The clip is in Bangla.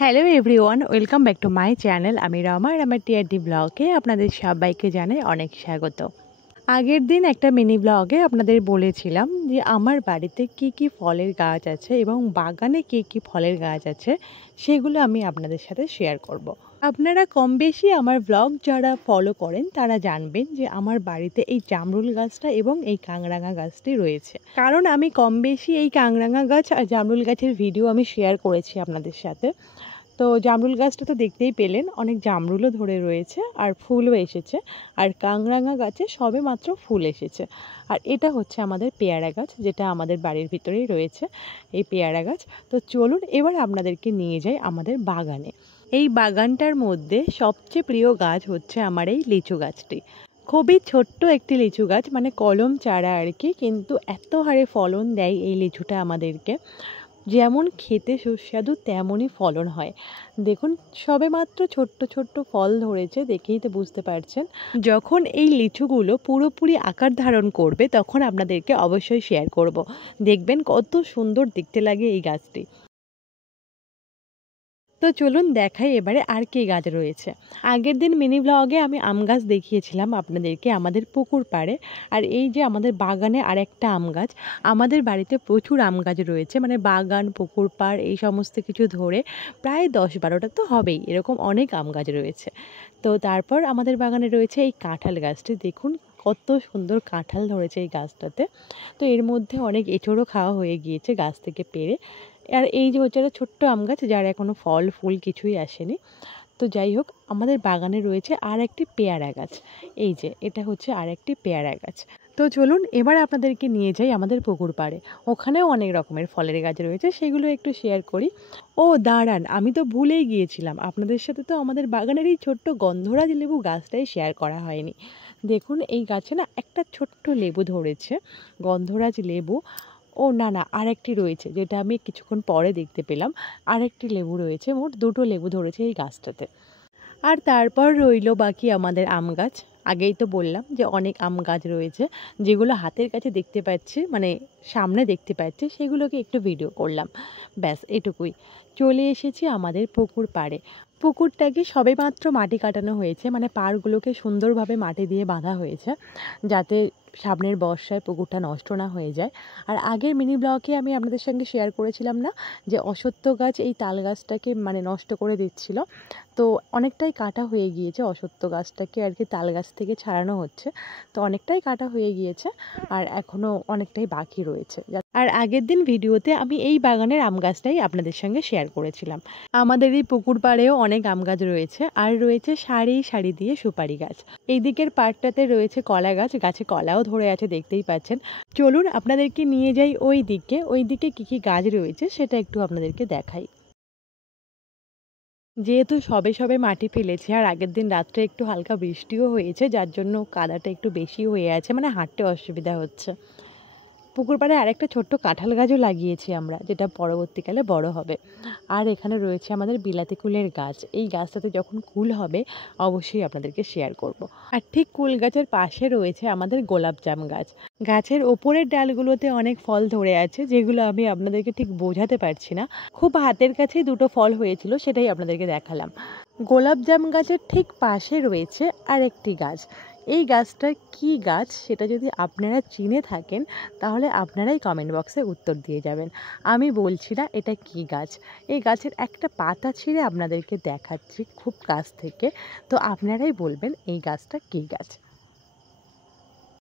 Hello everyone, welcome back to my channel. আমি রমা আর আমার টিআরডি ব্লগে আপনাদের সবাইকে জানাই অনেক স্বাগত। আগের দিন একটা মিনি ব্লগে আপনাদের বলেছিলাম যে আমার বাড়িতে কি কি ফলের গাছ আছে এবং বাগানে কি কি ফলের গাছ আছে সেগুলো আমি আপনাদের সাথে শেয়ার করব। আপনারা কম বেশি আমার ব্লগ যারা ফলো করেন তারা জানবেন যে আমার বাড়িতে এই জামরুল গাছটা এবং এই কাংরাঙা গাছটি রয়েছে, কারণ আমি কম বেশি এই কাংরাঙা গাছ আর জামরুল গাছের ভিডিও আমি শেয়ার করেছি আপনাদের সাথে। তো জামরুল গাছটা তো দেখতেই পেলেন, অনেক জামরুলও ধরে রয়েছে আর ফুলও এসেছে। আর কাংরাঙা গাছে সবে মাত্র ফুল এসেছে। আর এটা হচ্ছে আমাদের পেয়ারা গাছ, যেটা আমাদের বাড়ির ভিতরেই রয়েছে এই পেয়ারা গাছ। তো চলুন এবার আপনাদেরকে নিয়ে যাই আমাদের বাগানে। এই বাগানটার মধ্যে সবচেয়ে প্রিয় গাছ হচ্ছে আমার এই লিচু গাছটি। খুবই ছোট্ট একটি লিচু গাছ, মানে কলম চারা আর কি, কিন্তু এত হারে ফলন দেয় এই লিচুটা আমাদেরকে। যেমন খেতে সুস্বাদু তেমনই ফলন হয়। দেখুন সবে মাত্র ছোট্ট ছোট্ট ফল ধরেছে, দেখেই তো বুঝতে পারছেন। যখন এই লিচুগুলো পুরোপুরি আকার ধারণ করবে তখন আপনাদেরকে অবশ্যই শেয়ার করব। দেখবেন কত সুন্দর দেখতে লাগে এই গাছটি। তো চলুন দেখাই এবারে আর কি গাছ রয়েছে। আগের দিন মিনি ব্লগে আমি আম গাছ দেখিয়েছিলাম আপনাদেরকে আমাদের পুকুর পাড়ে। আর এই যে আমাদের বাগানে আরেকটা আম গাছ। আমাদের বাড়িতে প্রচুর আম গাছ রয়েছে, মানে বাগান পুকুর পাড় এই সমস্ত কিছু ধরে প্রায় 10-12টা তো হবেই, এরকম অনেক আম গাছ রয়েছে। তো তারপর আমাদের বাগানে রয়েছে এই কাঁঠাল গাছটি। দেখুন কত সুন্দর কাঁঠাল ধরেছে এই গাছটাতে। তো এর মধ্যে অনেক এঁচোড়ও খাওয়া হয়ে গিয়েছে গাছ থেকে পেড়ে। আর এই যে হচ্ছে একটা ছোট্ট আম গাছ, যার এখনও ফল ফুল কিছুই আসেনি। তো যাই হোক, আমাদের বাগানে রয়েছে আর একটি পেয়ারা গাছ। এই যে এটা হচ্ছে আর একটি পেয়ারা গাছ। তো চলুন এবার আপনাদেরকে নিয়ে যাই আমাদের পুকুর পাড়ে। ওখানেও অনেক রকমের ফলের গাছ রয়েছে, সেগুলো একটু শেয়ার করি। ও দাঁড়ান, আমি তো ভুলেই গিয়েছিলাম, আপনাদের সাথে তো আমাদের বাগানের এই ছোট্ট গন্ধরাজ লেবু গাছটাই শেয়ার করা হয়নি। দেখুন এই গাছে না একটা ছোট্ট লেবু ধরেছে, গন্ধরাজ লেবু। ও না না, আরেকটি রয়েছে যেটা আমি কিছুক্ষণ পরে দেখতে পেলাম। আরেকটি লেবু রয়েছে, মোট দুটো লেবু ধরেছে এই গাছটাতে। আর তারপর রইল বাকি আমাদের আম গাছ। আগেই তো বললাম যে অনেক আম গাছ রয়েছে, যেগুলো হাতের কাছে দেখতে পাচ্ছি, মানে সামনে দেখতে পাচ্ছি, সেগুলোকে একটু ভিডিও করলাম। ব্যাস এটুকুই। চলে এসেছি আমাদের পুকুর পাড়ে। পুকুরটাকে সবেমাত্র মাটি কাটানো হয়েছে, মানে পাড়গুলোকে সুন্দরভাবে মাটি দিয়ে বাঁধা হয়েছে, যাতে সামনের বর্ষায় পুকুরটা নষ্ট না হয়ে যায়। আর আগের মিনি ব্লগে আমি আপনাদের সঙ্গে শেয়ার করেছিলাম না যে অশ্বত্থ গাছ এই তাল গাছটাকে মানে নষ্ট করে দিচ্ছিল। তো অনেকটাই কাটা হয়ে গিয়েছে, অশ্বত্থ গাছটাকে আর কি তাল গাছ থেকে ছাড়ানো হচ্ছে। তো অনেকটাই কাটা হয়ে গিয়েছে আর এখনও অনেকটাই বাকি রয়েছে। আর আগের দিন ভিডিওতে আমি এই বাগানের আম গাছটাই আপনাদের সঙ্গে শেয়ার করেছিলাম। আমাদের এই পুকুর পাড়েও অনেক আম গাছ রয়েছে, আর রয়েছে সারি সারি দিয়ে সুপারি গাছ। এই দিকের পাড়টাতে রয়েছে কলা গাছ, গাছে কলাও ধরে আছে দেখতেই পাচ্ছেন। চলুন আপনাদেরকে নিয়ে যাই ওই দিকে কী কী গাছ রয়েছে সেটা একটু আপনাদেরকে দেখাই। যেহেতু সবে সবে মাটি ফেলেছে আর আগের দিন রাত্রে একটু হালকা বৃষ্টিও হয়েছে, যার জন্য কাদাটা একটু বেশি হয়ে আছে, মানে হাঁটতে অসুবিধা হচ্ছে। পুকুর পাড়ে আরেকটা ছোট্ট কাঁঠাল গাছও লাগিয়েছি আমরা, যেটা পরবর্তীকালে বড় হবে। আর এখানে রয়েছে আমাদের বিলাতি কুলের গাছ। এই গাছটাতে যখন কুল হবে অবশ্যই আপনাদেরকে শেয়ার করব। আর ঠিক কুল গাছের পাশে রয়েছে আমাদের গোলাপজাম গাছ। গাছের ওপরের ডালগুলোতে অনেক ফল ধরে আছে, যেগুলো আমি আপনাদেরকে ঠিক বোঝাতে পারছি না। খুব হাতের কাছেই দুটো ফল হয়েছিল, সেটাই আপনাদেরকে দেখালাম। গোলাপজাম গাছের ঠিক পাশে রয়েছে আরেকটি গাছ। এই গাছটা কি গাছ সেটা যদি আপনারা চিনে থাকেন তাহলে আপনারাই কমেন্ট বক্সে উত্তর দিয়ে যাবেন। আমি বলছি না এটা কি গাছ। এই গাছের একটা পাতা ছিঁড়ে আপনাদেরকে দেখাচ্ছি খুব কাছ থেকে, তো আপনারাই বলবেন এই গাছটা কি গাছ।